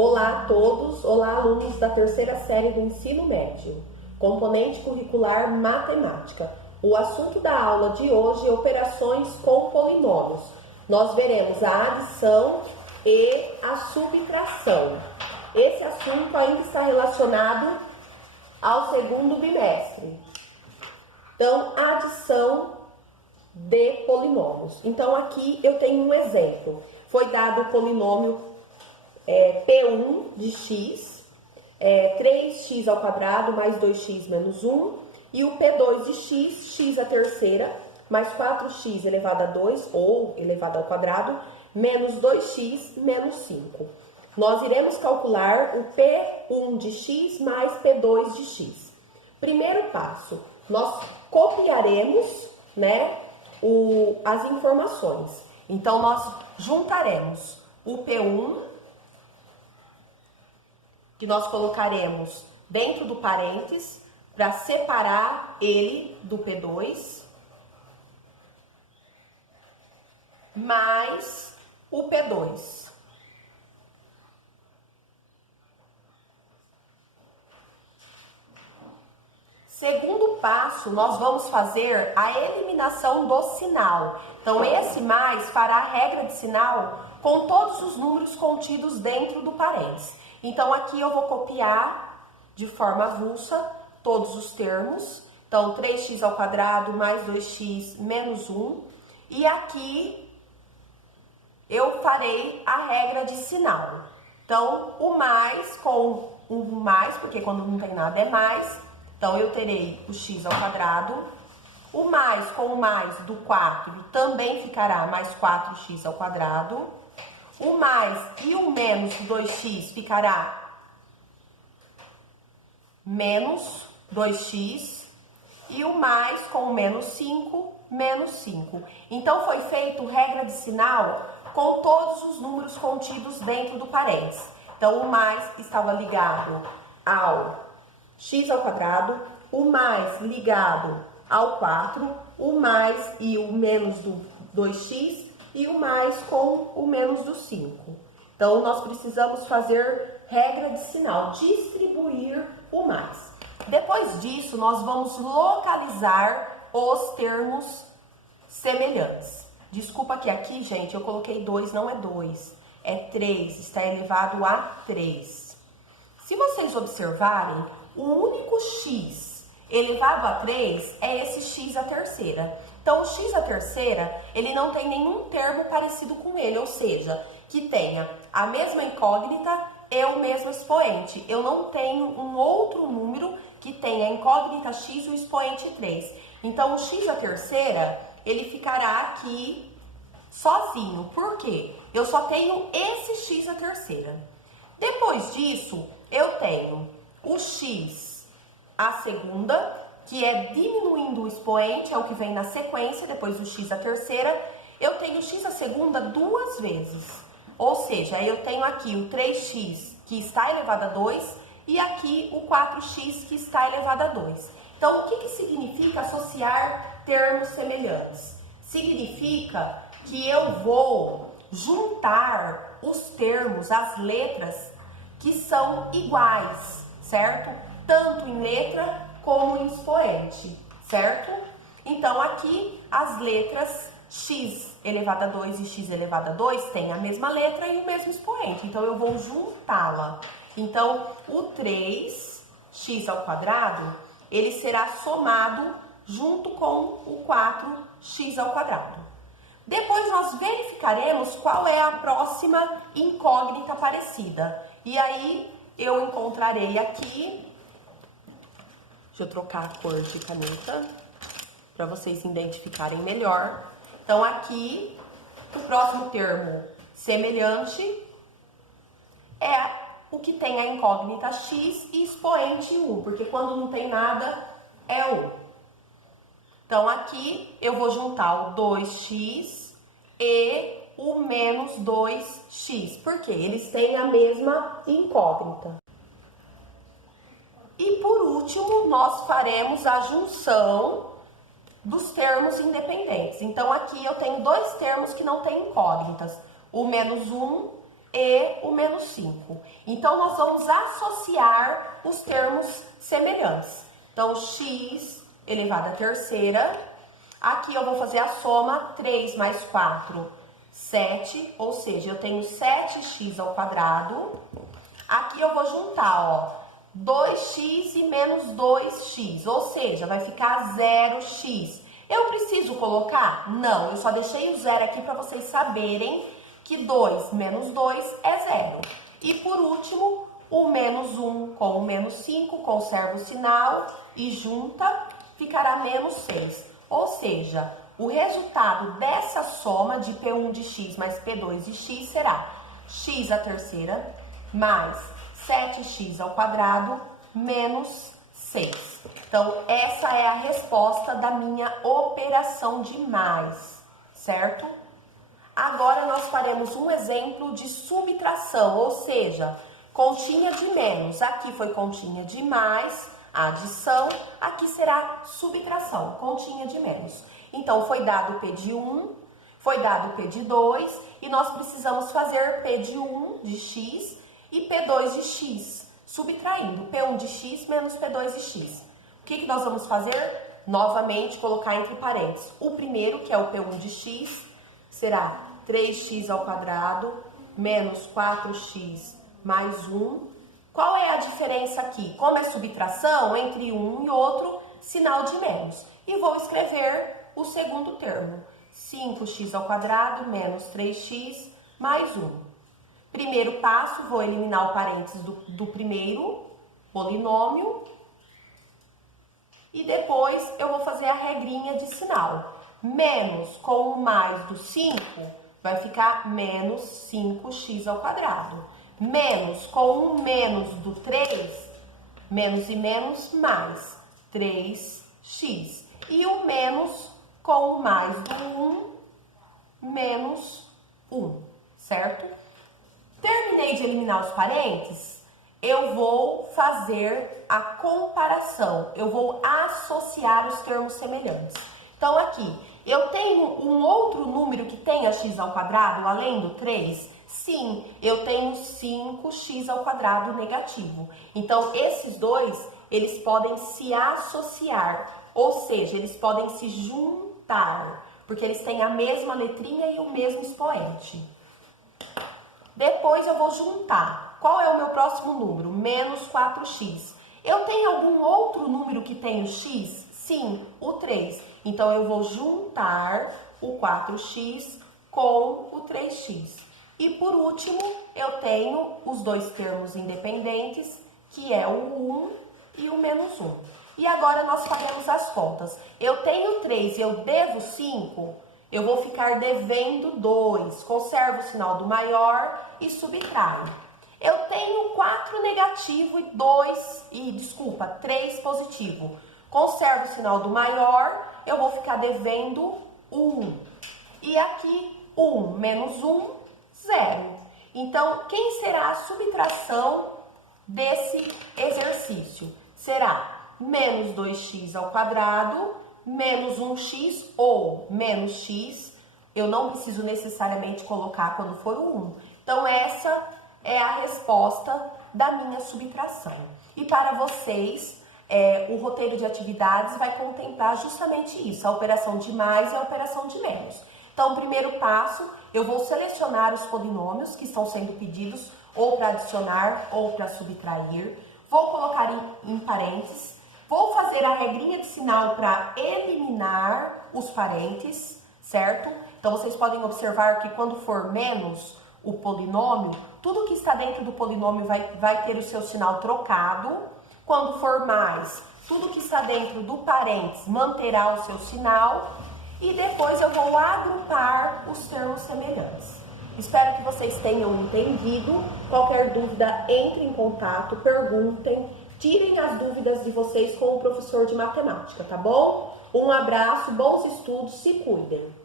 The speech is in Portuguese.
Olá a todos, olá alunos da terceira série do ensino médio, componente curricular matemática. O assunto da aula de hoje é operações com polinômios. Nós veremos a adição e a subtração. Esse assunto ainda está relacionado ao segundo bimestre. Então, adição de polinômios. Então, aqui eu tenho um exemplo. Foi dado o polinômio P1 de x, 3x ao quadrado mais 2x menos 1, e o P2 de x, x à terceira, mais 4x elevado a 2, ou elevado ao quadrado, menos 2x menos 5. Nós iremos calcular o P1 de x mais P2 de x. Primeiro passo, nós copiaremos, as informações. Então, nós juntaremos o P1, que nós colocaremos dentro do parênteses para separar ele do P2, mais o P2. Segundo passo, nós vamos fazer a eliminação do sinal. Então, esse mais fará a regra de sinal com todos os números contidos dentro do parênteses. Então, aqui eu vou copiar de forma avulsa todos os termos. Então, 3x ao quadrado mais 2x menos 1. E aqui eu farei a regra de sinal. Então, o mais com o mais, porque quando não tem nada é mais. Então, eu terei o x ao quadrado. O mais com o mais do 4 também ficará mais 4x ao quadrado. O mais e o menos 2x ficará menos 2x. E o mais com o menos 5, menos 5. Então, foi feito regra de sinal com todos os números contidos dentro do parênteses. Então, o mais estava ligado ao x ao quadrado, o mais ligado ao 4, o mais e o menos do 2x e o mais com o menos do 5. Então, nós precisamos fazer regra de sinal, distribuir o mais. Depois disso, nós vamos localizar os termos semelhantes. Desculpa que aqui, gente, eu coloquei 2, não é 2, é 3, está elevado a 3. Se vocês observarem, o único x elevado a 3 é esse x à terceira. Então, o x à terceira, ele não tem nenhum termo parecido com ele, ou seja, que tenha a mesma incógnita e o mesmo expoente. Eu não tenho um outro número que tenha a incógnita x e o expoente 3. Então, o x à terceira, ele ficará aqui sozinho. Por quê? Eu só tenho esse x à terceira. Depois disso, eu tenho o x à segunda, que é diminuindo o expoente, é o que vem na sequência, depois do x à terceira. Eu tenho o x à segunda duas vezes. Ou seja, eu tenho aqui o 3x que está elevado a 2 e aqui o 4x que está elevado a 2. Então, o que significa associar termos semelhantes? Significa que eu vou juntar os termos, as letras que são iguais, certo? Tanto em letra como em expoente, certo? Então, aqui as letras x elevado a 2 e x elevado a 2 têm a mesma letra e o mesmo expoente. Então, eu vou juntá-la. Então, o 3x ao quadrado, ele será somado junto com o 4x ao quadrado. Depois, nós verificaremos qual é a próxima incógnita parecida. E aí, eu encontrarei aqui... Deixa eu trocar a cor de caneta para vocês identificarem melhor. Então, aqui, o próximo termo semelhante é o que tem a incógnita x e expoente 1, porque quando não tem nada, é 1. Então, aqui, eu vou juntar o 2x e o menos 2x, porque eles têm a mesma incógnita. E, por último, nós faremos a junção dos termos independentes. Então, aqui eu tenho dois termos que não têm incógnitas, o menos 1 e e o menos 5. Então, nós vamos associar os termos semelhantes. Então, x elevado à terceira. Aqui eu vou fazer a soma, 3 mais 4, 7. Ou seja, eu tenho 7x ao quadrado. Aqui eu vou juntar, ó, 2x e menos 2x. Ou seja, vai ficar 0x. Eu preciso colocar? Não, eu só deixei o zero aqui para vocês saberem que 2 menos 2 é 0. E por último, o menos 1 com o menos 5, conserva o sinal e junta, ficará menos 6. Ou seja, o resultado dessa soma de P1 de x mais P2 de x será x à terceira mais 7x ao quadrado menos 6. Então, essa é a resposta da minha operação de mais, certo? Agora, nós faremos um exemplo de subtração, ou seja, continha de menos. Aqui foi continha de mais, adição. Aqui será subtração, continha de menos. Então, foi dado P de 1, foi dado P de 2, e nós precisamos fazer P de 1 de x e P2 de x, subtraindo P1 de x menos P2 de x. O que nós vamos fazer? Novamente, colocar entre parênteses. O primeiro, que é o P1 de x, será 3x ao quadrado menos 4x mais 1. Qual é a diferença aqui? Como é subtração, entre um e outro, sinal de menos. E vou escrever o segundo termo. 5x ao quadrado menos 3x mais 1. Primeiro passo, vou eliminar o parênteses do primeiro polinômio. E depois eu vou fazer a regrinha de sinal. Menos com o mais do 5 vai ficar menos 5x ao quadrado. Menos com o menos do 3, menos e menos, mais 3x. E o menos com o mais do 1, menos 1, certo? Terminei de eliminar os parênteses, eu vou fazer a comparação, eu vou associar os termos semelhantes. Então, aqui, eu tenho um outro número que tenha x ao quadrado, além do 3? Sim, eu tenho 5x ao quadrado negativo. Então, esses dois, eles podem se associar, ou seja, eles podem se juntar, porque eles têm a mesma letrinha e o mesmo expoente. Depois eu vou juntar. Qual é o meu próximo número? Menos 4x. Eu tenho algum outro número que tenha x? Sim, o 3. Então, eu vou juntar o 4x com o 3x. E por último, eu tenho os dois termos independentes, que é o 1 e o menos 1. E agora nós faremos as contas. Eu tenho 3, eu devo 5, eu vou ficar devendo 2. Conservo o sinal do maior e subtraio. Eu tenho 4 negativo e 3 positivo. Conservo o sinal do maior, eu vou ficar devendo 1. E aqui, 1 menos 1, 0. Então, quem será a subtração desse exercício? Será menos 2x ao quadrado, menos 1x ou menos x. Eu não preciso necessariamente colocar quando for o 1. Então, essa é a resposta da minha subtração. E para vocês, o roteiro de atividades vai contemplar justamente isso, a operação de mais e a operação de menos. Então, o primeiro passo, eu vou selecionar os polinômios que estão sendo pedidos, ou para adicionar ou para subtrair. Vou colocar em parênteses. Vou fazer a regrinha de sinal para eliminar os parênteses, certo? Então, vocês podem observar que quando for menos o polinômio, tudo que está dentro do polinômio vai ter o seu sinal trocado. Quando for mais, tudo que está dentro do parênteses manterá o seu sinal. E depois eu vou agrupar os termos semelhantes. Espero que vocês tenham entendido. Qualquer dúvida, entre em contato, perguntem, tirem as dúvidas de vocês com o professor de matemática, tá bom? Um abraço, bons estudos, se cuidem!